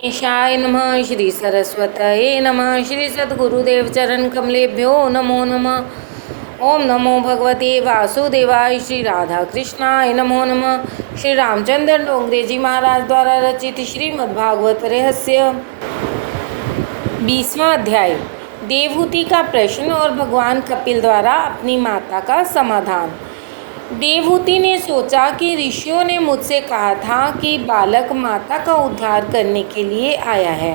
गणेशाय नमः। श्री सरस्वतये नमः। श्री सद्गुरुदेव चरण कमलेभ्यो नमो नमः। ओम नमो भगवते वासुदेवाय। श्री राधा कृष्णाय नमो नमः। श्री रामचंद्र डोंगरे जी महाराज द्वारा रचित श्रीमद्भागवत रहस्य 20वां अध्याय। देवहूति का प्रश्न और भगवान कपिल द्वारा अपनी माता का समाधान। देवहूति ने सोचा कि ऋषियों ने मुझसे कहा था कि बालक माता का उद्धार करने के लिए आया है,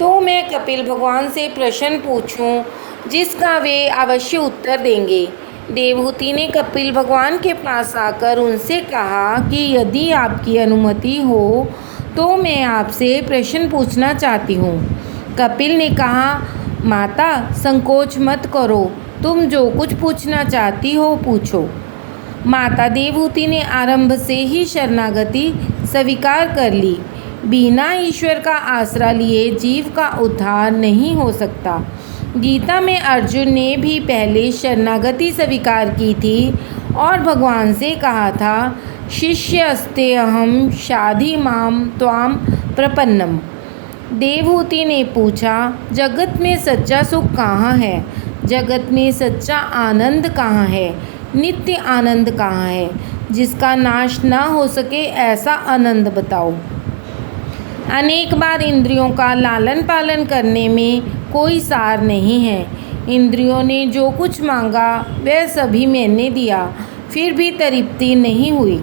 तो मैं कपिल भगवान से प्रश्न पूछूं जिसका वे अवश्य उत्तर देंगे। देवहूति ने कपिल भगवान के पास आकर उनसे कहा कि यदि आपकी अनुमति हो तो मैं आपसे प्रश्न पूछना चाहती हूँ। कपिल ने कहा, माता संकोच मत करो, तुम जो कुछ पूछना चाहती हो पूछो। माता देवहूति ने आरंभ से ही शरणागति स्वीकार कर ली। बिना ईश्वर का आसरा लिए जीव का उद्धार नहीं हो सकता। गीता में अर्जुन ने भी पहले शरणागति स्वीकार की थी और भगवान से कहा था, शिष्यस्ते अहम शाधि माम त्वाम प्रपन्नम। देवहूति ने पूछा, जगत में सच्चा सुख कहाँ है? जगत में सच्चा आनंद कहाँ है? नित्य आनंद कहाँ है? जिसका नाश ना हो सके ऐसा आनंद बताओ। अनेक बार इंद्रियों का लालन पालन करने में कोई सार नहीं है। इंद्रियों ने जो कुछ मांगा वह सभी मैंने दिया, फिर भी तृप्ति नहीं हुई।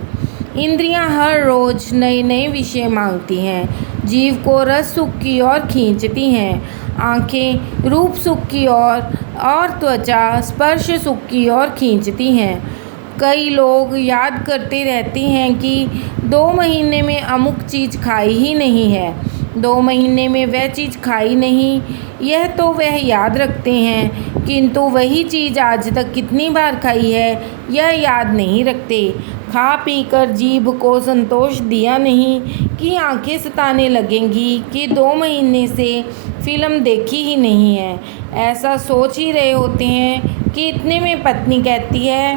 इंद्रियां हर रोज नए नए विषय मांगती हैं। जीव को रस सुख की ओर खींचती हैं, आँखें रूप सुख की और त्वचा स्पर्श सुख की ओर खींचती हैं। कई लोग याद करते रहते हैं कि 2 महीने में अमुक चीज़ खाई ही नहीं है, 2 महीने में वह चीज़ खाई नहीं, यह तो वह याद रखते हैं, किंतु वही चीज़ आज तक कितनी बार खाई है यह याद नहीं रखते। खा पी कर जीभ को संतोष दिया नहीं कि आंखें सताने लगेंगी कि 2 महीने से फिल्म देखी ही नहीं है। ऐसा सोच ही रहे होते हैं कि इतने में पत्नी कहती है,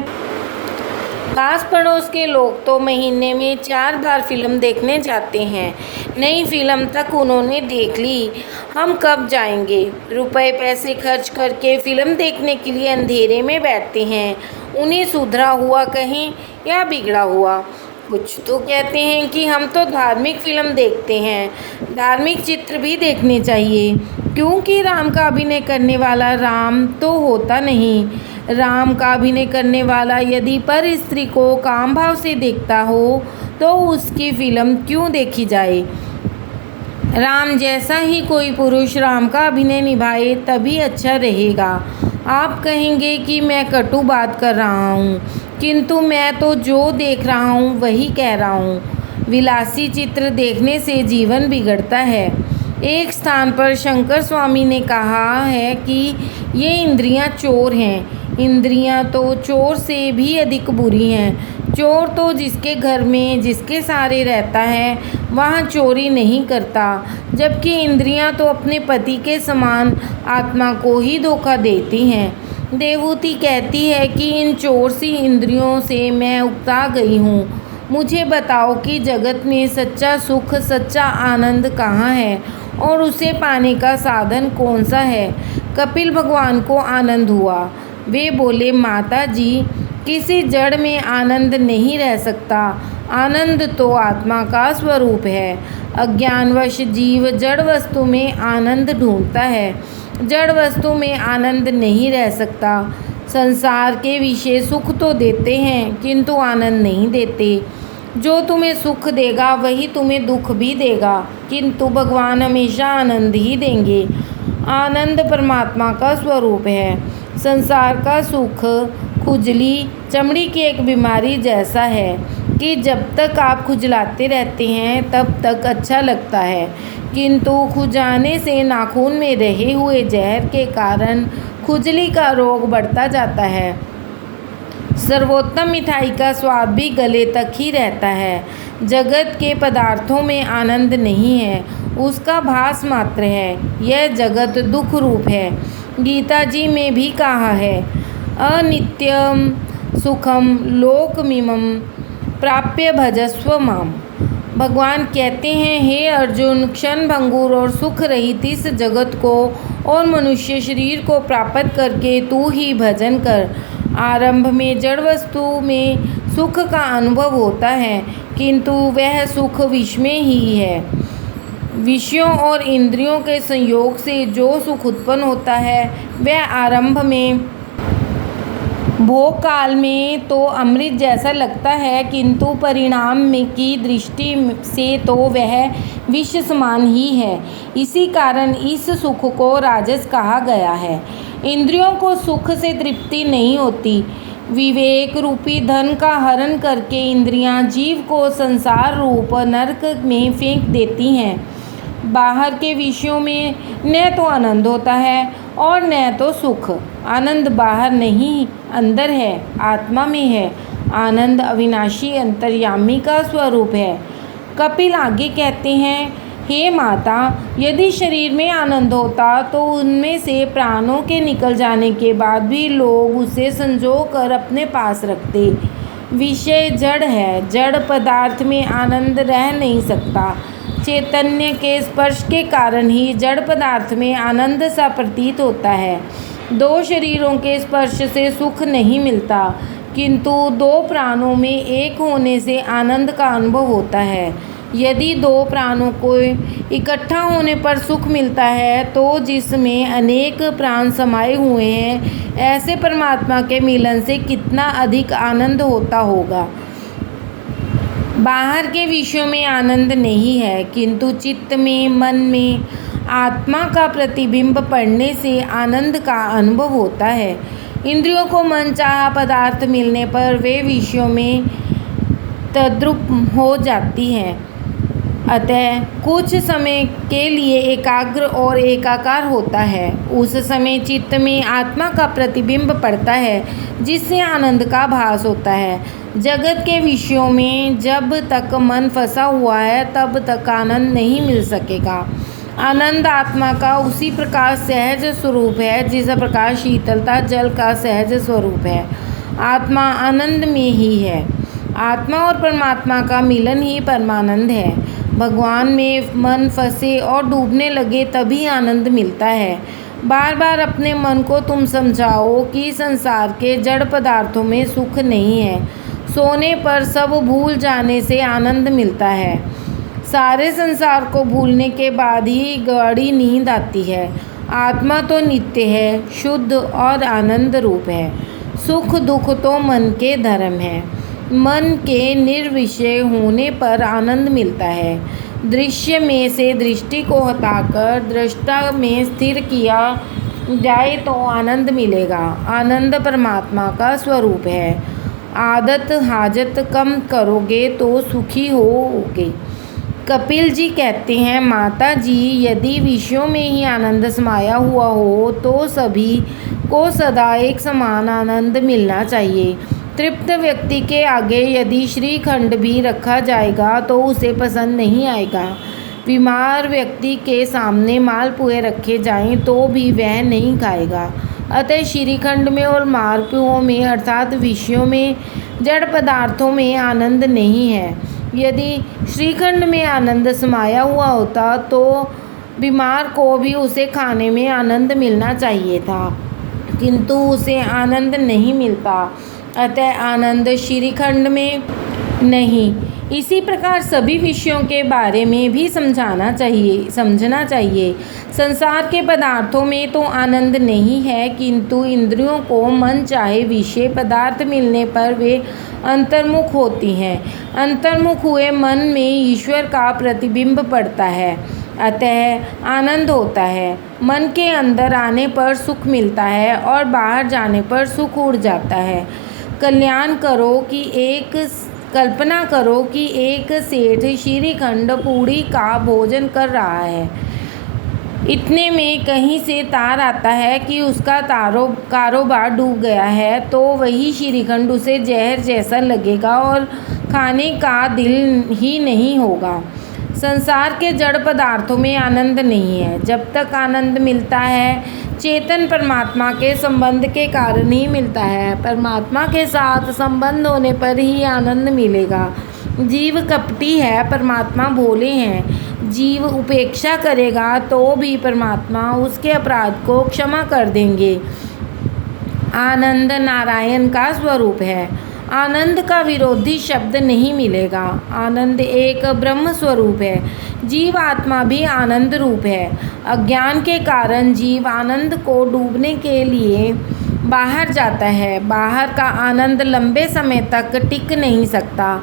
पास पड़ोस के लोग तो महीने में 4 बार फिल्म देखने जाते हैं, नई फिल्म तक उन्होंने देख ली, हम कब जाएंगे? रुपए पैसे खर्च करके फिल्म देखने के लिए अंधेरे में बैठते हैं। उन्हें सुधरा हुआ कहें या बिगड़ा हुआ। कुछ तो कहते हैं कि हम तो धार्मिक फिल्म देखते हैं, धार्मिक चित्र भी देखने चाहिए, क्योंकि राम का अभिनय करने वाला राम तो होता नहीं। राम का अभिनय करने वाला यदि पर स्त्री को काम भाव से देखता हो तो उसकी फिल्म क्यों देखी जाए? राम जैसा ही कोई पुरुष राम का अभिनय निभाए तभी अच्छा रहेगा। आप कहेंगे कि मैं कटु बात कर रहा हूँ, किंतु मैं तो जो देख रहा हूँ वही कह रहा हूँ। विलासी चित्र देखने से जीवन बिगड़ता है। एक स्थान पर शंकर स्वामी ने कहा है कि ये इंद्रियां चोर हैं। इंद्रियां तो चोर से भी अधिक बुरी हैं। चोर तो जिसके घर में जिसके सहारे रहता है वहाँ चोरी नहीं करता, जबकि इंद्रियां तो अपने पति के समान आत्मा को ही धोखा देती हैं। देवहूति कहती है कि इन चोर सी इंद्रियों से मैं उकता गई हूँ। मुझे बताओ कि जगत में सच्चा सुख सच्चा आनंद कहाँ है और उसे पाने का साधन कौन सा है? कपिल भगवान को आनंद हुआ। वे बोले, माता जी, किसी जड़ में आनंद नहीं रह सकता। आनंद तो आत्मा का स्वरूप है। अज्ञानवश जीव जड़ वस्तु में आनंद ढूंढता है। जड़ वस्तु में आनंद नहीं रह सकता। संसार के विषय सुख तो देते हैं किंतु आनंद नहीं देते। जो तुम्हें सुख देगा वही तुम्हें दुख भी देगा, किंतु भगवान हमेशा आनंद ही देंगे। आनंद परमात्मा का स्वरूप है। संसार का सुख खुजली चमड़ी की एक बीमारी जैसा है कि जब तक आप खुजलाते रहते हैं तब तक अच्छा लगता है, किंतु खुजाने से नाखून में रहे हुए जहर के कारण खुजली का रोग बढ़ता जाता है। सर्वोत्तम मिठाई का स्वाद भी गले तक ही रहता है। जगत के पदार्थों में आनंद नहीं है, उसका भास मात्र है। यह जगत दुख रूप है। गीता जी में भी कहा है, अनित्यम सुखम लोकमिमं प्राप्य भजस्व माम। भगवान कहते हैं, हे अर्जुन, क्षण भंगुर और सुख रहित इस जगत को और मनुष्य शरीर को प्राप्त करके तू ही भजन कर। आरंभ में जड़ वस्तु में सुख का अनुभव होता है, किंतु वह सुख विषमय ही है। विषयों और इंद्रियों के संयोग से जो सुख उत्पन्न होता है वह आरंभ में भोग काल में तो अमृत जैसा लगता है, किंतु परिणाम में की दृष्टि से तो वह विष समान ही है। इसी कारण इस सुख को राजस कहा गया है। इंद्रियों को सुख से तृप्ति नहीं होती। विवेक रूपी धन का हरण करके इंद्रियां जीव को संसार रूप नरक में फेंक देती हैं। बाहर के विषयों में न तो आनंद होता है और न तो सुख। आनंद बाहर नहीं, अंदर है, आत्मा में है। आनंद अविनाशी अंतर्यामी का स्वरूप है। कपिल आगे कहते हैं, हे माता, यदि शरीर में आनंद होता तो उनमें से प्राणों के निकल जाने के बाद भी लोग उसे संजो कर अपने पास रखते। विषय जड़ है, जड़ पदार्थ में आनंद रह नहीं सकता। चैतन्य के स्पर्श के कारण ही जड़ पदार्थ में आनंद सा प्रतीत होता है। दो शरीरों के स्पर्श से सुख नहीं मिलता, किंतु दो प्राणों में एक होने से आनंद का अनुभव होता है। यदि दो प्राणों को इकट्ठा होने पर सुख मिलता है तो जिसमें अनेक प्राण समाये हुए हैं, ऐसे परमात्मा के मिलन से कितना अधिक आनंद होता होगा। बाहर के विषयों में आनंद नहीं है, किंतु चित्त में, मन में आत्मा का प्रतिबिंब पड़ने से आनंद का अनुभव होता है। इंद्रियों को मनचाहा पदार्थ मिलने पर वे विषयों में तद्रुप हो जाती हैं। अतः कुछ समय के लिए एकाग्र और एकाकार होता है। उस समय चित्त में आत्मा का प्रतिबिंब पड़ता है, जिससे आनंद का भास होता है। जगत के विषयों में जब तक मन फंसा हुआ है तब तक आनंद नहीं मिल सकेगा। आनंद आत्मा का उसी प्रकार सहज स्वरूप है जिस प्रकार शीतलता जल का सहज स्वरूप है। आत्मा आनंद में ही है। आत्मा और परमात्मा का मिलन ही परमानंद है। भगवान में मन फंसे और डूबने लगे तभी आनंद मिलता है। बार बार अपने मन को तुम समझाओ कि संसार के जड़ पदार्थों में सुख नहीं है। सोने पर सब भूल जाने से आनंद मिलता है। सारे संसार को भूलने के बाद ही गाढ़ी नींद आती है। आत्मा तो नित्य है, शुद्ध और आनंद रूप है। सुख दुख तो मन के धर्म है। मन के निर्विषय होने पर आनंद मिलता है। दृश्य में से दृष्टि को हटाकर दृष्टा में स्थिर किया जाए तो आनंद मिलेगा। आनंद परमात्मा का स्वरूप है। आदत हाजत कम करोगे तो सुखी होगे। कपिल जी कहते हैं, माता जी, यदि विषयों में ही आनंद समाया हुआ हो तो सभी को सदा एक समान आनंद मिलना चाहिए। तृप्त व्यक्ति के आगे यदि श्रीखंड भी रखा जाएगा तो उसे पसंद नहीं आएगा। बीमार व्यक्ति के सामने मालपुए रखे जाएं तो भी वह नहीं खाएगा। अतः श्रीखंड में और मालपुओं में अर्थात विषयों में, जड़ पदार्थों में आनंद नहीं है। यदि श्रीखंड में आनंद समाया हुआ होता तो बीमार को भी उसे खाने में आनंद मिलना चाहिए था, किंतु उसे आनंद नहीं मिलता। अतः आनंद श्रीखंड में नहीं। इसी प्रकार सभी विषयों के बारे में भी समझना चाहिए। संसार के पदार्थों में तो आनंद नहीं है, किंतु इंद्रियों को मन चाहे विषय पदार्थ मिलने पर वे अंतर्मुख होती हैं। अंतर्मुख हुए मन में ईश्वर का प्रतिबिंब पड़ता है, अतः आनंद होता है। मन के अंदर आने पर सुख मिलता है और बाहर जाने पर सुख उड़ जाता है। कल्पना करो कि एक सेठ श्रीखंड पूड़ी का भोजन कर रहा है। इतने में कहीं से तार आता है कि उसका कारोबार डूब गया है, तो वही श्रीखंड उसे जहर जैसा लगेगा और खाने का दिल ही नहीं होगा। संसार के जड़ पदार्थों में आनंद नहीं है। जब तक आनंद मिलता है चेतन परमात्मा के संबंध के कारण ही मिलता है। परमात्मा के साथ संबंध होने पर ही आनंद मिलेगा। जीव कपटी है, परमात्मा भोले हैं। जीव उपेक्षा करेगा तो भी परमात्मा उसके अपराध को क्षमा कर देंगे। आनंद नारायण का स्वरूप है। आनंद का विरोधी शब्द नहीं मिलेगा। आनंद एक ब्रह्म स्वरूप है। जीव आत्मा भी आनंद रूप है। अज्ञान के कारण जीव आनंद को डूबने के लिए बाहर जाता है। बाहर का आनंद लंबे समय तक टिक नहीं सकता।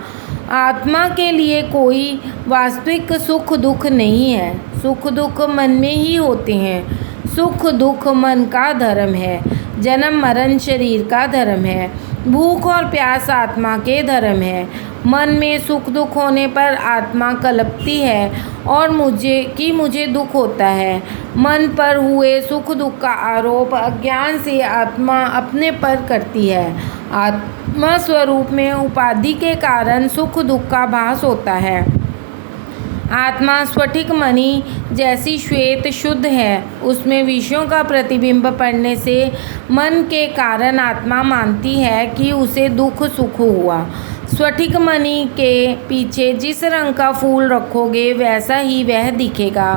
आत्मा के लिए कोई वास्तविक सुख दुख नहीं है। सुख दुख मन में ही होते हैं। सुख दुख मन का धर्म है। जन्म मरण शरीर का धर्म है। भूख और प्यास आत्मा के धर्म है। मन में सुख दुख होने पर आत्मा कलपती है और मुझे दुख होता है। मन पर हुए सुख दुख का आरोप अज्ञान से आत्मा अपने पर करती है। आत्मा स्वरूप में उपाधि के कारण सुख दुख का भास होता है। आत्मा स्फटिक मणि जैसी श्वेत शुद्ध है। उसमें विषयों का प्रतिबिंब पड़ने से मन के कारण आत्मा मानती है कि उसे दुख सुख हुआ। स्फटिक मणि के पीछे जिस रंग का फूल रखोगे वैसा ही वह दिखेगा।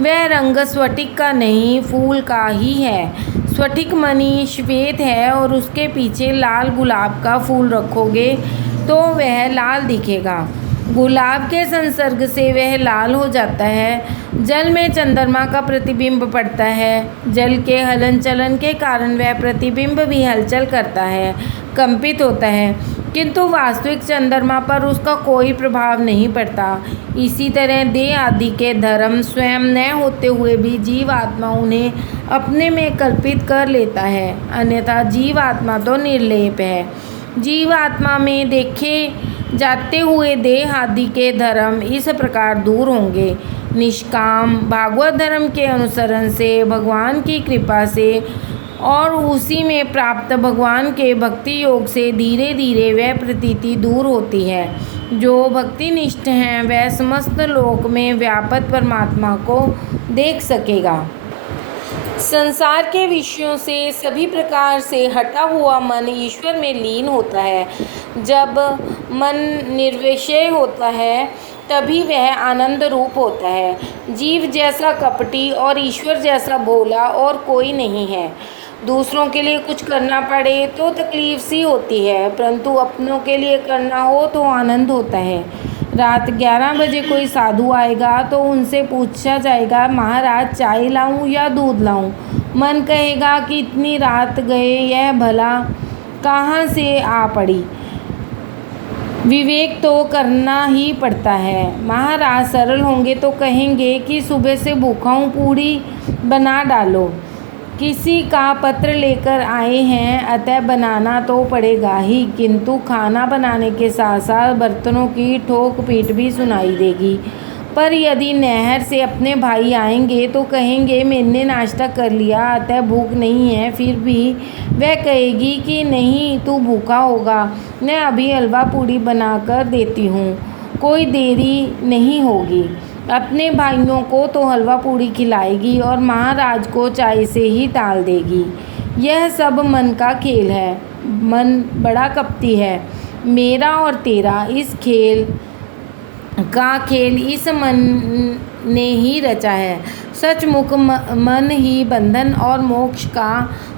वह रंग स्फटिक का नहीं, फूल का ही है। स्फटिक मणि श्वेत है और उसके पीछे लाल गुलाब का फूल रखोगे तो वह लाल दिखेगा। गुलाब के संसर्ग से वह लाल हो जाता है। जल में चंद्रमा का प्रतिबिंब पड़ता है। जल के हलन चलन के कारण वह प्रतिबिंब भी हलचल करता है, कंपित होता है, किंतु वास्तविक चंद्रमा पर उसका कोई प्रभाव नहीं पड़ता। इसी तरह देह आदि के धर्म स्वयं न होते हुए भी जीव आत्मा उन्हें अपने में कल्पित कर लेता है, अन्यथा जीव आत्मा तो निर्लेप है। जीव आत्मा में देखे जाते हुए देह आदि के धर्म इस प्रकार दूर होंगे। निष्काम भागवत धर्म के अनुसरण से, भगवान की कृपा से और उसी में प्राप्त भगवान के भक्ति योग से धीरे धीरे वह प्रतीति दूर होती है। जो भक्तिनिष्ठ हैं वह समस्त लोक में व्यापक परमात्मा को देख सकेगा। संसार के विषयों से सभी प्रकार से हटा हुआ मन ईश्वर में लीन होता है। जब मन निर्विषय होता है तभी वह आनंद रूप होता है। जीव जैसा कपटी और ईश्वर जैसा भोला और कोई नहीं है। दूसरों के लिए कुछ करना पड़े तो तकलीफ सी होती है, परंतु अपनों के लिए करना हो तो आनंद होता है। रात 11 बजे कोई साधु आएगा तो उनसे पूछा जाएगा, महाराज चाय लाऊं या दूध लाऊं? मन कहेगा कि इतनी रात गए यह भला कहाँ से आ पड़ी। विवेक तो करना ही पड़ता है। महाराज सरल होंगे तो कहेंगे कि सुबह से भूखा हूँ, पूरी बना डालो। किसी का पत्र लेकर आए हैं अतः बनाना तो पड़ेगा ही, किंतु खाना बनाने के साथ साथ बर्तनों की ठोक पीट भी सुनाई देगी। पर यदि नहर से अपने भाई आएंगे तो कहेंगे मैंने नाश्ता कर लिया अतः भूख नहीं है, फिर भी वह कहेगी कि नहीं तू भूखा होगा, मैं अभी हलवा पूड़ी बना कर देती हूँ, कोई देरी नहीं होगी। अपने भाइयों को तो हलवा पूड़ी खिलाएगी और महाराज को चाय से ही टाल देगी। यह सब मन का खेल है। मन बड़ा कपटी है। मेरा और तेरा इस खेल इस मन ने ही रचा है। सचमुच मन ही बंधन और मोक्ष का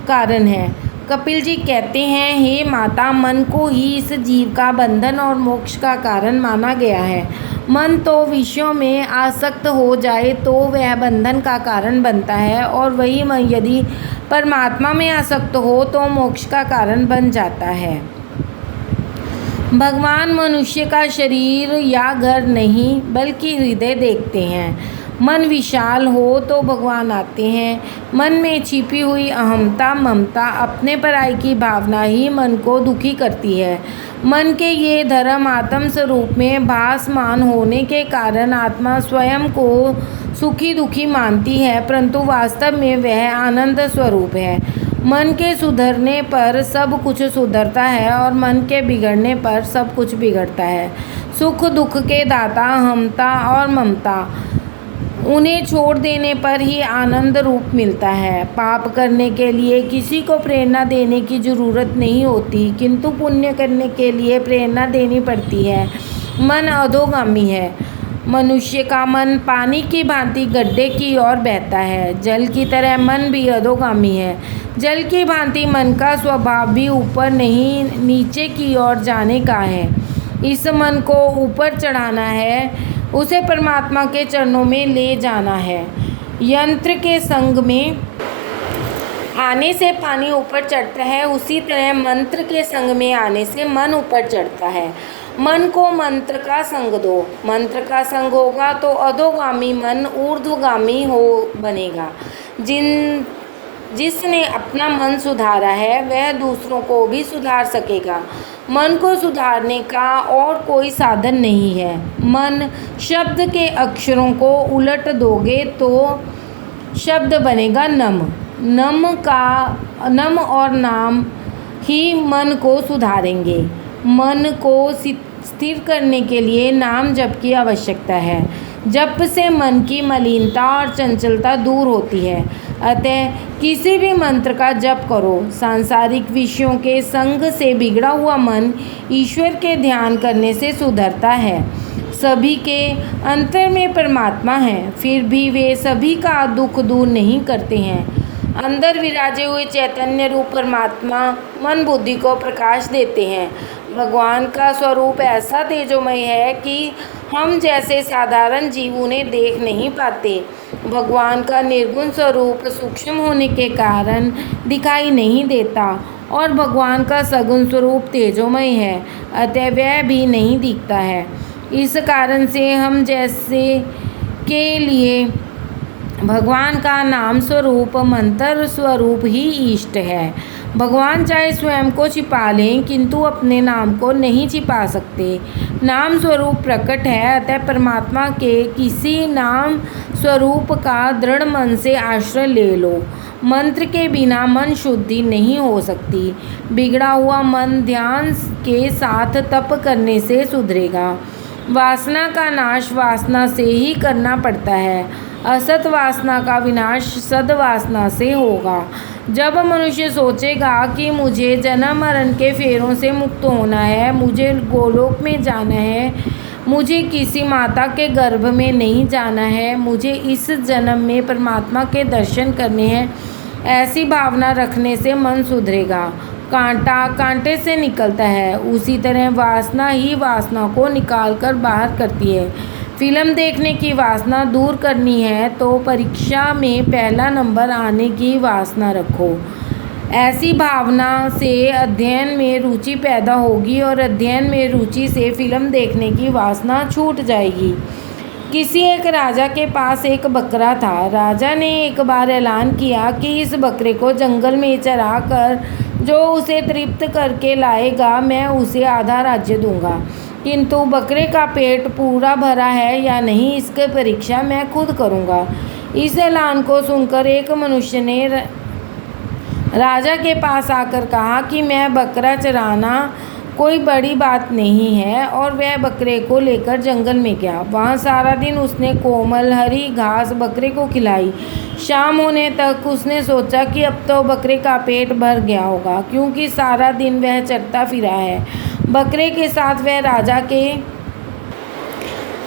कारण है। कपिल जी कहते हैं, हे माता, मन को ही इस जीव का बंधन और मोक्ष का कारण माना गया है। मन तो विषयों में आसक्त हो जाए तो वह बंधन का कारण बनता है और वही मन यदि परमात्मा में आसक्त हो तो मोक्ष का कारण बन जाता है। भगवान मनुष्य का शरीर या घर नहीं बल्कि हृदय देखते हैं। मन विशाल हो तो भगवान आते हैं। मन में छिपी हुई अहमता, ममता, अपने पराई की भावना ही मन को दुखी करती है। मन के ये धर्म आत्म स्वरूप में भासमान होने के कारण आत्मा स्वयं को सुखी दुखी मानती है, परंतु वास्तव में वह आनंद स्वरूप है। मन के सुधरने पर सब कुछ सुधरता है और मन के बिगड़ने पर सब कुछ बिगड़ता है। सुख दुख के दाता अहमता और ममता, उन्हें छोड़ देने पर ही आनंद रूप मिलता है। पाप करने के लिए किसी को प्रेरणा देने की जरूरत नहीं होती, किंतु पुण्य करने के लिए प्रेरणा देनी पड़ती है। मन अधोगामी है। मनुष्य का मन पानी की भांति गड्ढे की ओर बहता है। जल की तरह मन भी अधोगामी है। जल की भांति मन का स्वभाव भी ऊपर नहीं नीचे की ओर जाने का है। इस मन को ऊपर चढ़ाना है, उसे परमात्मा के चरणों में ले जाना है। यंत्र के संग में आने से पानी ऊपर चढ़ता है, उसी तरह मंत्र के संग में आने से मन ऊपर चढ़ता है। मन को मंत्र का संग दो। मंत्र का संग होगा तो अधोगामी मन ऊर्ध्वगामी हो बनेगा। जिसने अपना मन सुधारा है वह दूसरों को भी सुधार सकेगा। मन को सुधारने का और कोई साधन नहीं है। मन शब्द के अक्षरों को उलट दोगे तो शब्द बनेगा नम। नम और नाम ही मन को सुधारेंगे। मन को स्थिर करने के लिए नाम जप की आवश्यकता है। जप से मन की मलिनता और चंचलता दूर होती है। अतः किसी भी मंत्र का जप करो। सांसारिक विषयों के संग से बिगड़ा हुआ मन ईश्वर के ध्यान करने से सुधरता है। सभी के अंतर में परमात्मा है, फिर भी वे सभी का दुख दूर नहीं करते हैं। अंदर विराजे हुए चैतन्य रूप परमात्मा मन बुद्धि को प्रकाश देते हैं। भगवान का स्वरूप ऐसा तेजोमय है कि हम जैसे साधारण जीव उन्हें देख नहीं पाते। भगवान का निर्गुण स्वरूप सूक्ष्म होने के कारण दिखाई नहीं देता और भगवान का सगुण स्वरूप तेजोमय है, अतः वह भी नहीं दिखता है। इस कारण से हम जैसे के लिए भगवान का नाम स्वरूप मंत्र स्वरूप ही इष्ट है। भगवान चाहे स्वयं को छिपा लें किंतु अपने नाम को नहीं छिपा सकते। नाम स्वरूप प्रकट है, अतः परमात्मा के किसी नाम स्वरूप का दृढ़ मन से आश्रय ले लो। मंत्र के बिना मन शुद्धि नहीं हो सकती। बिगड़ा हुआ मन ध्यान के साथ तप करने से सुधरेगा। वासना का नाश वासना से ही करना पड़ता है। असत वासना का विनाश सद्वासना से होगा। जब मनुष्य सोचेगा कि मुझे जन्म मरण के फेरों से मुक्त होना है, मुझे गोलोक में जाना है, मुझे किसी माता के गर्भ में नहीं जाना है, मुझे इस जन्म में परमात्मा के दर्शन करने हैं, ऐसी भावना रखने से मन सुधरेगा। कांटा कांटे से निकलता है, उसी तरह वासना ही वासना को निकाल कर बाहर करती है। फिल्म देखने की वासना दूर करनी है तो परीक्षा में पहला नंबर आने की वासना रखो। ऐसी भावना से अध्ययन में रुचि पैदा होगी और अध्ययन में रुचि से फिल्म देखने की वासना छूट जाएगी। किसी एक राजा के पास एक बकरा था। राजा ने एक बार ऐलान किया कि इस बकरे को जंगल में चरा कर जो उसे तृप्त करके लाएगा मैं उसे आधा राज्य दूंगा, किंतु बकरे का पेट पूरा भरा है या नहीं इसकी परीक्षा मैं खुद करूंगा। इस ऐलान को सुनकर एक मनुष्य ने राजा के पास आकर कहा कि मैं बकरा चराना कोई बड़ी बात नहीं है, और वह बकरे को लेकर जंगल में गया। वहाँ सारा दिन उसने कोमल हरी घास बकरे को खिलाई। शाम होने तक उसने सोचा कि अब तो बकरे का पेट भर गया होगा, क्योंकि सारा दिन वह चरता फिरा है। बकरे के साथ वह राजा के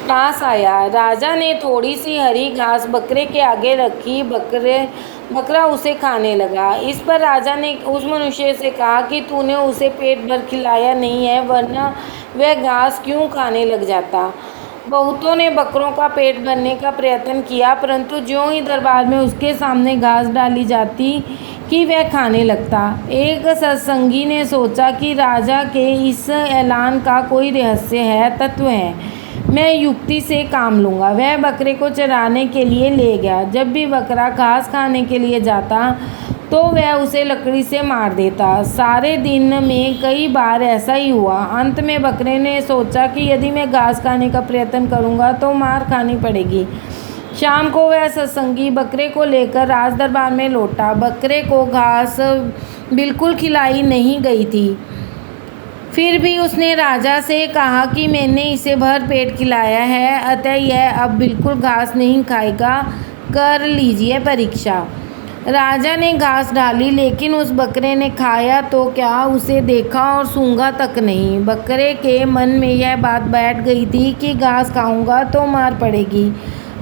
पास आया। राजा ने थोड़ी सी हरी घास बकरे के आगे रखी। बकरा उसे खाने लगा। इस पर राजा ने उस मनुष्य से कहा कि तूने उसे पेट भर खिलाया नहीं है, वरना वह घास क्यों खाने लग जाता। बहुतों ने बकरों का पेट भरने का प्रयत्न किया, परंतु ज्यों ही दरबार में उसके सामने घास डाली जाती कि वह खाने लगता। एक सत्संगी ने सोचा कि राजा के इस ऐलान का कोई रहस्य है, तत्व है, मैं युक्ति से काम लूँगा। वह बकरे को चराने के लिए ले गया। जब भी बकरा घास खाने के लिए जाता तो वह उसे लकड़ी से मार देता। सारे दिन में कई बार ऐसा ही हुआ। अंत में बकरे ने सोचा कि यदि मैं घास खाने का प्रयत्न करूँगा तो मार खानी पड़ेगी। शाम को वह सत्संगी बकरे को लेकर राज दरबार में लौटा। बकरे को घास बिल्कुल खिलाई नहीं गई थी। फिर भी उसने राजा से कहा कि मैंने इसे भर पेट खिलाया है, अतः यह अब बिल्कुल घास नहीं खाएगा, कर लीजिए परीक्षा। राजा ने घास डाली, लेकिन उस बकरे ने खाया तो क्या, उसे देखा और सूंघा तक नहीं। बकरे के मन में यह बात बैठ गई थी कि घास खाऊंगा तो मार पड़ेगी,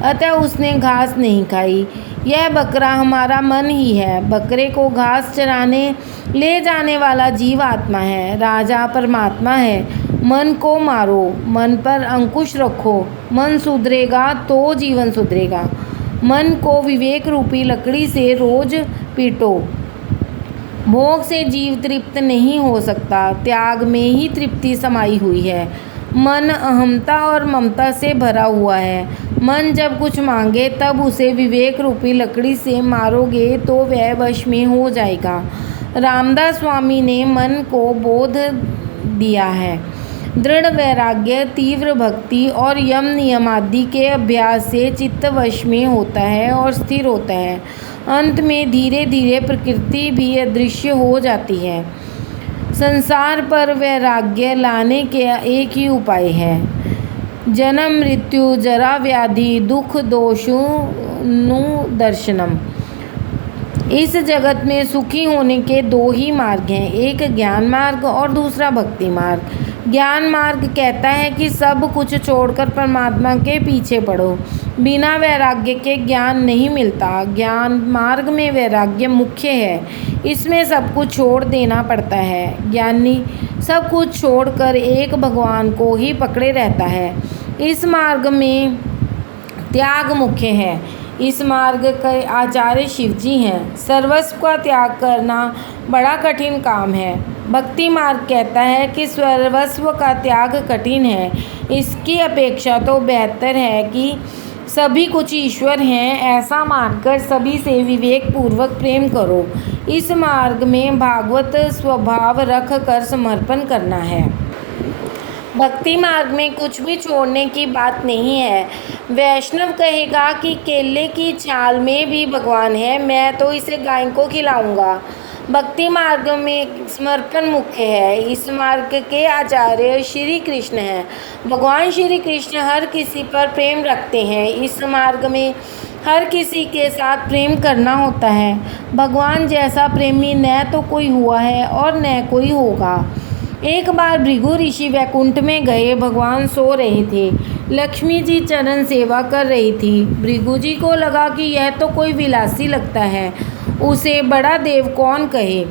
अतः उसने घास नहीं खाई। यह बकरा हमारा मन ही है। बकरे को घास चराने ले जाने वाला जीव आत्मा है। राजा परमात्मा है। मन को मारो, मन पर अंकुश रखो। मन सुधरेगा तो जीवन सुधरेगा। मन को विवेक रूपी लकड़ी से रोज पीटो। भोग से जीव तृप्त नहीं हो सकता, त्याग में ही तृप्ति समाई हुई है। मन अहमता और ममता से भरा हुआ है। मन जब कुछ मांगे तब उसे विवेक रूपी लकड़ी से मारोगे तो वह वश में हो जाएगा। रामदास स्वामी ने मन को बोध दिया है। दृढ़ वैराग्य, तीव्र भक्ति और यम नियम आदि के अभ्यास से चित्त वश में होता है और स्थिर होता है। अंत में धीरे धीरे प्रकृति भी अदृश्य हो जाती है। संसार पर वैराग्य लाने के एक ही उपाय है, जन्म मृत्यु जरा व्याधि दुख दोषनु दर्शनम। इस जगत में सुखी होने के दो ही मार्ग हैं, एक ज्ञान मार्ग और दूसरा भक्ति मार्ग। ज्ञान मार्ग कहता है कि सब कुछ छोड़कर परमात्मा के पीछे पड़ो। बिना वैराग्य के ज्ञान नहीं मिलता। ज्ञान मार्ग में वैराग्य मुख्य है, इसमें सब कुछ छोड़ देना पड़ता है। ज्ञानी सब कुछ छोड़कर एक भगवान को ही पकड़े रहता है। इस मार्ग में त्याग मुख्य है। इस मार्ग के आचार्य शिव जी हैं। सर्वस्व का त्याग करना बड़ा कठिन काम है। भक्ति मार्ग कहता है कि सर्वस्व का त्याग कठिन है, इसकी अपेक्षा तो बेहतर है कि सभी कुछ ईश्वर हैं ऐसा मानकर सभी से विवेक पूर्वक प्रेम करो। इस मार्ग में भागवत स्वभाव रख कर समर्पण करना है। भक्ति मार्ग में कुछ भी छोड़ने की बात नहीं है। वैष्णव कहेगा कि केले की छाल में भी भगवान है, मैं तो इसे गाय को खिलाऊंगा। भक्ति मार्ग में समर्पण मुख्य है। इस मार्ग के आचार्य श्री कृष्ण हैं। भगवान श्री कृष्ण हर किसी पर प्रेम रखते हैं। इस मार्ग में हर किसी के साथ प्रेम करना होता है। भगवान जैसा प्रेमी न तो कोई हुआ है और न कोई होगा। एक बार भृगु ऋषि वैकुंठ में गए। भगवान सो रहे थे। लक्ष्मी जी चरण सेवा कर रही थी। भृगु जी को लगा कि यह तो कोई विलासी लगता है, उसे बड़ा देव कौन कहे।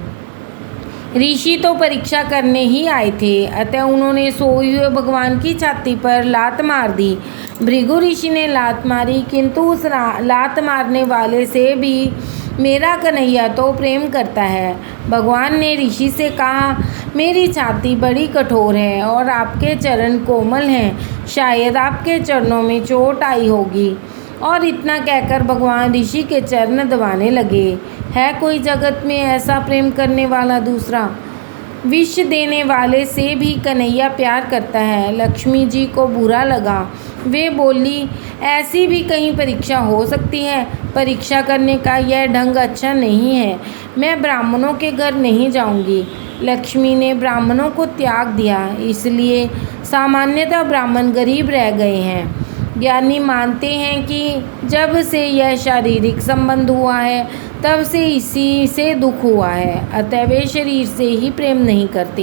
ऋषि तो परीक्षा करने ही आए थे, अतः उन्होंने सोए हुए भगवान की छाती पर लात मार दी। भृगु ऋषि ने लात मारी, किंतु उस लात मारने वाले से भी मेरा कन्हैया तो प्रेम करता है। भगवान ने ऋषि से कहा, मेरी छाती बड़ी कठोर है और आपके चरण कोमल हैं, शायद आपके चरणों में चोट आई होगी। और इतना कहकर भगवान ऋषि के चरण दबाने लगे। है कोई जगत में ऐसा प्रेम करने वाला दूसरा? विष देने वाले से भी कन्हैया प्यार करता है। लक्ष्मी जी को बुरा लगा। वे बोली, ऐसी भी कहीं परीक्षा हो सकती है? परीक्षा करने का यह ढंग अच्छा नहीं है। मैं ब्राह्मणों के घर नहीं जाऊंगी। लक्ष्मी ने ब्राह्मणों को त्याग दिया, इसलिए सामान्यतः ब्राह्मण गरीब रह गए हैं। ज्ञानी मानते हैं कि जब से यह शारीरिक संबंध हुआ है तब से इसी से दुख हुआ है, अतः वे शरीर से ही प्रेम नहीं करते।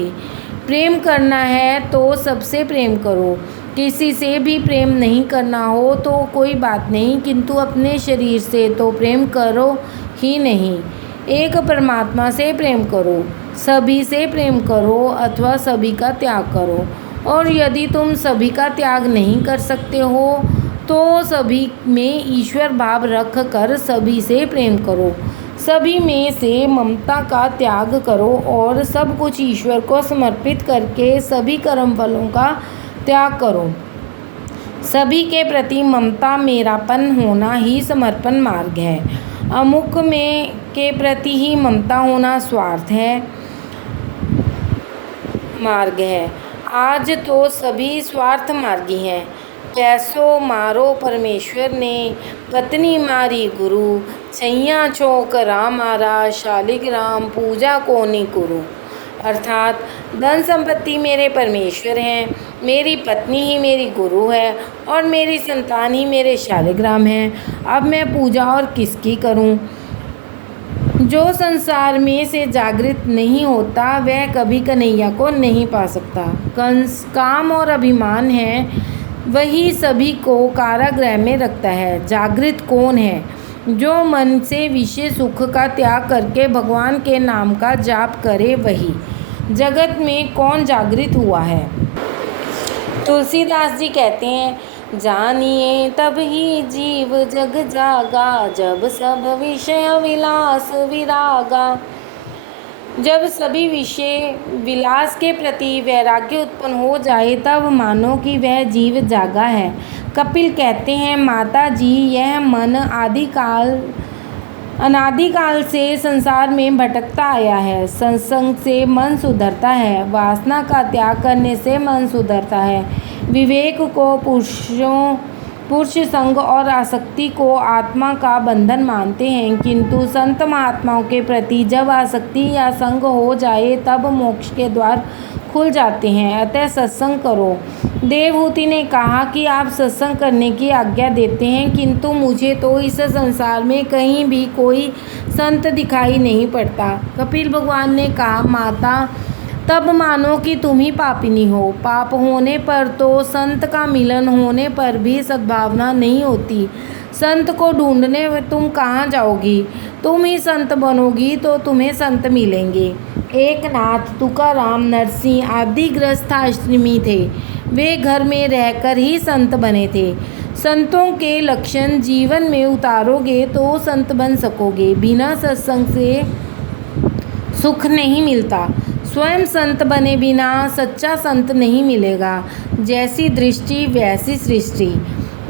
प्रेम करना है तो सबसे प्रेम करो। किसी से भी प्रेम नहीं करना हो तो कोई बात नहीं, किंतु अपने शरीर से तो प्रेम करो ही नहीं। एक परमात्मा से प्रेम करो, सभी से प्रेम करो अथवा सभी का त्याग करो। और यदि तुम सभी का त्याग नहीं कर सकते हो तो सभी में ईश्वर भाव रख कर सभी से प्रेम करो। सभी में से ममता का त्याग करो और सब कुछ ईश्वर को समर्पित करके सभी कर्म फलों का त्याग करो। सभी के प्रति ममता मेरापन होना ही समर्पण मार्ग है। अमुक में के प्रति ही ममता होना स्वार्थ है मार्ग है। आज तो सभी स्वार्थ मार्गी हैं। पैसों मारो परमेश्वर ने, पत्नी मारी गुरु, छैया चौक राम मारा, शालिग्राम पूजा को नि कुरु। अर्थात धन संपत्ति मेरे परमेश्वर हैं, मेरी पत्नी ही मेरी गुरु है और मेरी संतान ही मेरे शालिग्राम हैं। अब मैं पूजा और किसकी करूं? जो संसार में से जागृत नहीं होता वह कभी कन्हैया को नहीं पा सकता। कंस काम और अभिमान है, वही सभी को कारागृह में रखता है। जागृत कौन है? जो मन से विषय सुख का त्याग करके भगवान के नाम का जाप करे वही। जगत में कौन जागृत हुआ है? तुलसीदास जी कहते हैं, जानिए तब ही जीव जग जागा, जब सब विषय विलास विरागा। जब सभी विषय विलास के प्रति वैराग्य उत्पन्न हो जाए तब मानो कि वह जीव जागा है। कपिल कहते हैं, माता जी यह मन अनादिकाल से संसार में भटकता आया है। सत्संग से मन सुधरता है, वासना का त्याग करने से मन सुधरता है। विवेक को पुरुष संग और आसक्ति को आत्मा का बंधन मानते हैं, किंतु संत महात्माओं के प्रति जब आसक्ति या संग हो जाए तब मोक्ष के द्वार खुल जाते हैं। अतः सत्संग करो। देवहूति ने कहा कि आप सत्संग करने की आज्ञा देते हैं, किंतु मुझे तो इस संसार में कहीं भी कोई संत दिखाई नहीं पड़ता। कपिल भगवान ने कहा, माता तब मानो कि तुम ही पापिनी हो। पाप होने पर तो संत का मिलन होने पर भी सद्भावना नहीं होती। संत को ढूंढने में तुम कहाँ जाओगी? तुम ही संत बनोगी तो तुम्हें संत मिलेंगे। एकनाथ, तुकाराम, नरसिंह आदि गृहस्थाश्रमी थे। वे घर में रहकर ही संत बने थे। संतों के लक्षण जीवन में उतारोगे तो संत बन सकोगे। बिना सत्संग से सुख नहीं मिलता। स्वयं संत बने बिना सच्चा संत नहीं मिलेगा। जैसी दृष्टि वैसी सृष्टि।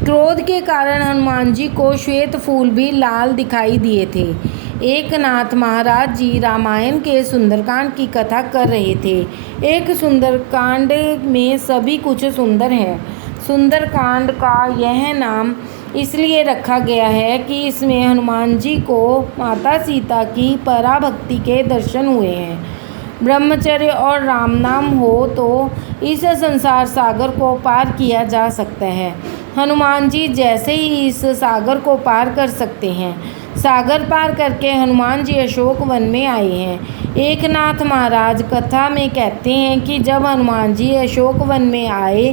क्रोध के कारण हनुमान जी को श्वेत फूल भी लाल दिखाई दिए थे। एकनाथ महाराज जी रामायण के सुंदरकांड की कथा कर रहे थे। एक सुंदरकांड में सभी कुछ सुंदर है। सुंदरकांड का यह नाम इसलिए रखा गया है कि इसमें हनुमान जी को माता सीता की पराभक्ति के दर्शन हुए हैं। ब्रह्मचर्य और राम नाम हो तो इस संसार सागर को पार किया जा सकता है। हनुमान जी जैसे ही इस सागर को पार कर सकते हैं। सागर पार करके हनुमान जी अशोक वन में आए हैं। एकनाथ महाराज कथा में कहते हैं कि जब हनुमान जी अशोक वन में आए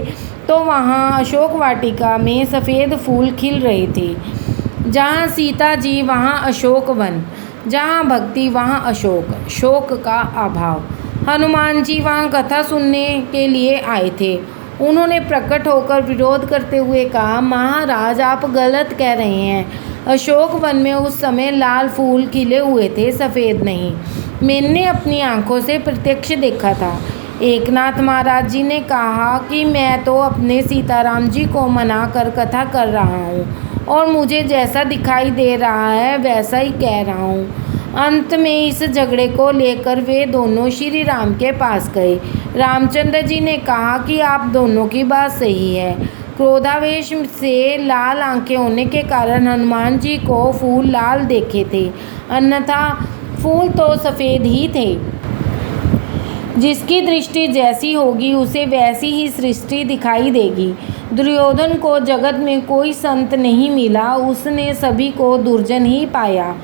तो वहाँ अशोक वाटिका में सफ़ेद फूल खिल रहे थे। जहाँ सीता जी वहाँ अशोक वन, जहाँ भक्ति वहाँ अशोक, शोक का अभाव। हनुमान जी वहाँ कथा सुनने के लिए आए थे। उन्होंने प्रकट होकर विरोध करते हुए कहा, महाराज आप गलत कह रहे हैं। अशोक वन में उस समय लाल फूल खिले हुए थे, सफ़ेद नहीं। मैंने अपनी आंखों से प्रत्यक्ष देखा था। एकनाथ महाराज जी ने कहा कि मैं तो अपने सीताराम जी को मना कर कथा कर रहा हूँ और मुझे जैसा दिखाई दे रहा है वैसा ही कह रहा हूँ। अंत में इस झगड़े को लेकर वे दोनों श्री राम के पास गए। रामचंद्र जी ने कहा कि आप दोनों की बात सही है। क्रोधावेश से लाल आंखें होने के कारण हनुमान जी को फूल लाल देखे थे, अन्यथा फूल तो सफ़ेद ही थे। जिसकी दृष्टि जैसी होगी उसे वैसी ही सृष्टि दिखाई देगी। दुर्योधन को जगत में कोई संत नहीं मिला, उसने सभी को दुर्जन ही पाया।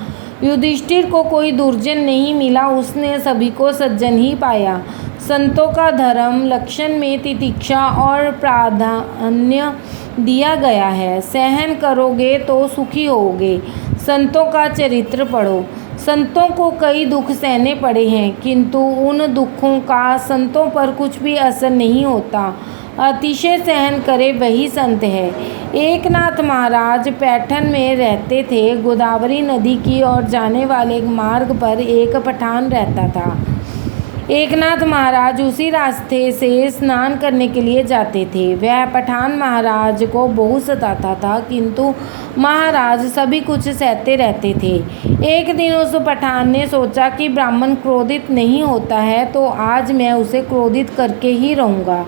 युधिष्ठिर को कोई दुर्जन नहीं मिला, उसने सभी को सज्जन ही पाया। संतों का धर्म लक्षण में तितिक्षा और प्राधान्य दिया गया है। सहन करोगे तो सुखी होगे। संतों का चरित्र पढ़ो। संतों को कई दुख सहने पड़े हैं, किंतु उन दुखों का संतों पर कुछ भी असर नहीं होता। अतिशय सहन करे वही संत है। एकनाथ महाराज पैठन में रहते थे। गोदावरी नदी की ओर जाने वाले मार्ग पर एक पठान रहता था। एकनाथ महाराज उसी रास्ते से स्नान करने के लिए जाते थे। वह पठान महाराज को बहुत सताता था, किंतु महाराज सभी कुछ सहते रहते थे। एक दिन उस पठान ने सोचा कि ब्राह्मण क्रोधित नहीं होता है तो आज मैं उसे क्रोधित करके ही रहूँगा।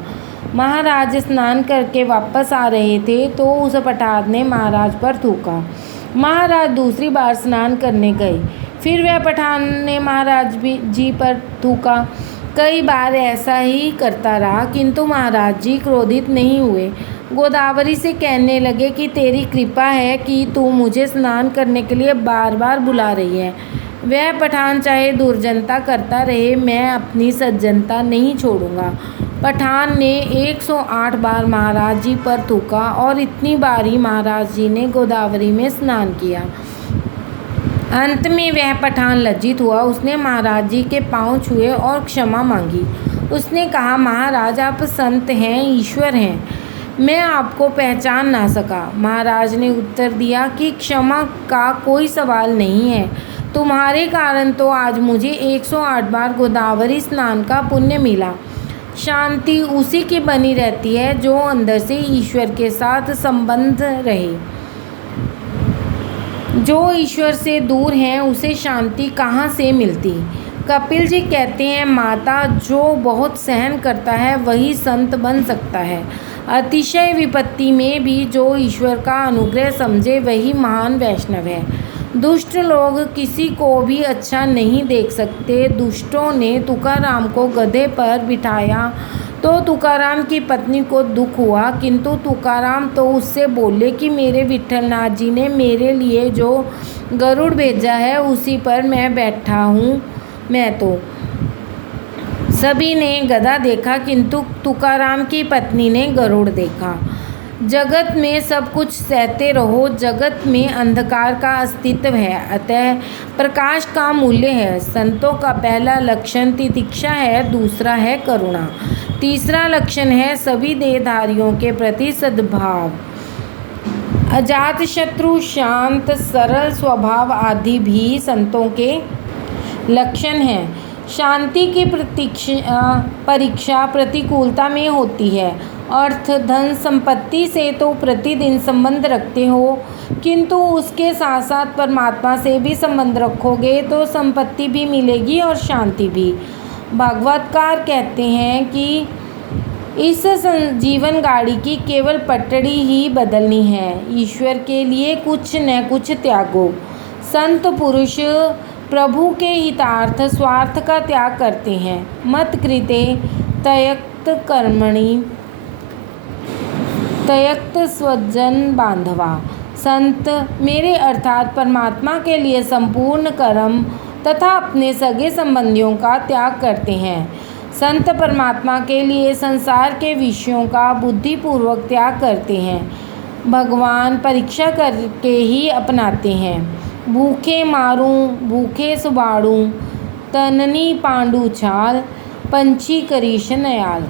महाराज स्नान करके वापस आ रहे थे तो उस पठान ने महाराज पर थूका। महाराज दूसरी बार स्नान करने गए। फिर वह पठान ने महाराज जी पर थूका। कई बार ऐसा ही करता रहा, किंतु महाराज जी क्रोधित नहीं हुए। गोदावरी से कहने लगे कि तेरी कृपा है कि तू मुझे स्नान करने के लिए बार बार बुला रही है। वह पठान चाहे दुर्जनता करता रहे, मैं अपनी सज्जनता नहीं छोड़ूंगा। पठान ने 108 बार महाराज जी पर थूका और इतनी बार ही महाराज जी ने गोदावरी में स्नान किया। अंत में वह पठान लज्जित हुआ। उसने महाराज जी के पांव छुए और क्षमा मांगी। उसने कहा, महाराज आप संत हैं, ईश्वर हैं, मैं आपको पहचान ना सका। महाराज ने उत्तर दिया कि क्षमा का कोई सवाल नहीं है, तुम्हारे कारण तो आज मुझे 108 बार गोदावरी स्नान का पुण्य मिला। शांति उसी की बनी रहती है जो अंदर से ईश्वर के साथ संबंध रहे। जो ईश्वर से दूर है उसे शांति कहाँ से मिलती। कपिल जी कहते हैं, माता जो बहुत सहन करता है वही संत बन सकता है। अतिशय विपत्ति में भी जो ईश्वर का अनुग्रह समझे वही महान वैष्णव है। दुष्ट लोग किसी को भी अच्छा नहीं देख सकते। दुष्टों ने तुकाराम को गधे पर बिठाया तो तुकाराम की पत्नी को दुख हुआ, किंतु तुकाराम तो उससे बोले कि मेरे विठलनाथ जी ने मेरे लिए जो गरुड़ भेजा है उसी पर मैं बैठा हूँ। मैं तो सभी ने गधा देखा, किंतु तुकाराम की पत्नी ने गरुड़ देखा। जगत में सब कुछ सहते रहो, जगत में अंधकार का अस्तित्व है, अतः प्रकाश का मूल्य है। संतों का पहला लक्षण तितिक्षा है, दूसरा है करुणा, तीसरा लक्षण है सभी देहधारियों के प्रति सद्भाव। अजातशत्रु, शांत, सरल स्वभाव आदि भी संतों के लक्षण हैं। शांति की परीक्षा प्रतिकूलता में होती है। अर्थ धन संपत्ति से तो प्रतिदिन संबंध रखते हो, किंतु उसके साथ साथ परमात्मा से भी संबंध रखोगे तो संपत्ति भी मिलेगी और शांति भी। भागवतकार कहते हैं कि इस जीवन गाड़ी की केवल पटड़ी ही बदलनी है। ईश्वर के लिए कुछ न कुछ त्यागो। संत पुरुष प्रभु के हितार्थ स्वार्थ का त्याग करते हैं। मत कृते त्यक्त कर्मणि त्यक्त स्वजन बांधवा। संत मेरे अर्थात परमात्मा के लिए संपूर्ण कर्म तथा अपने सगे संबंधियों का त्याग करते हैं। संत परमात्मा के लिए संसार के विषयों का बुद्धिपूर्वक त्याग करते हैं। भगवान परीक्षा करके ही अपनाते हैं। भूखे मारूं, भूखे सुबाड़ूं, तननी पांडु छाल, पंछी करीश नयाल।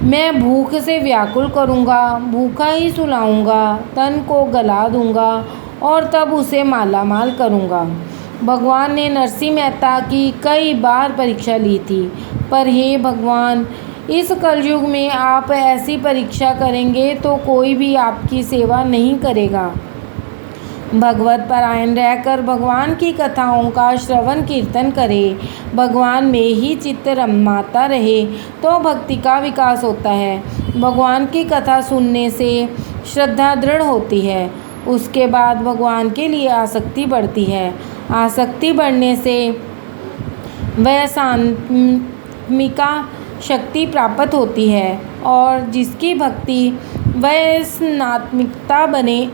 मैं भूख से व्याकुल करूँगा, भूखा ही सुलाऊँगा, तन को गला दूँगा और तब उसे मालामाल करूँगा। भगवान ने नरसिंह मेहता की कई बार परीक्षा ली थी, पर हे भगवान, इस कलयुग में आप ऐसी परीक्षा करेंगे तो कोई भी आपकी सेवा नहीं करेगा। भगवत परायण रहकर भगवान की कथाओं का श्रवण कीर्तन करे, भगवान में ही चित्त रमाता रहे तो भक्ति का विकास होता है। भगवान की कथा सुनने से श्रद्धा दृढ़ होती है, उसके बाद भगवान के लिए आसक्ति बढ़ती है। आसक्ति बढ़ने से वह सात्मिका शक्ति प्राप्त होती है और जिसकी भक्ति वह स्नात्मिकता बने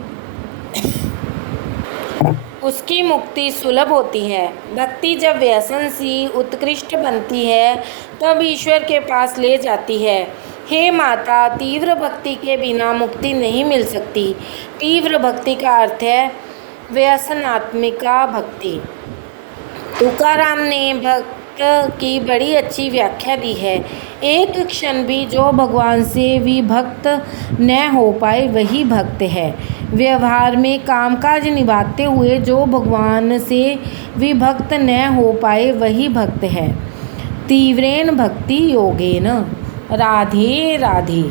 उसकी मुक्ति सुलभ होती है। भक्ति जब व्यसन सी उत्कृष्ट बनती है तब ईश्वर के पास ले जाती है। हे माता, तीव्र भक्ति के बिना मुक्ति नहीं मिल सकती। तीव्र भक्ति का अर्थ है व्यसनात्मिका भक्ति। तुकाराम ने भक्त की बड़ी अच्छी व्याख्या दी है। एक क्षण भी जो भगवान से विभक्त न हो पाए वही भक्त है। व्यवहार में कामकाज निभाते हुए जो भगवान से विभक्त न हो पाए वही भक्त है। तीव्रेन भक्ति योगेन। राधे राधे।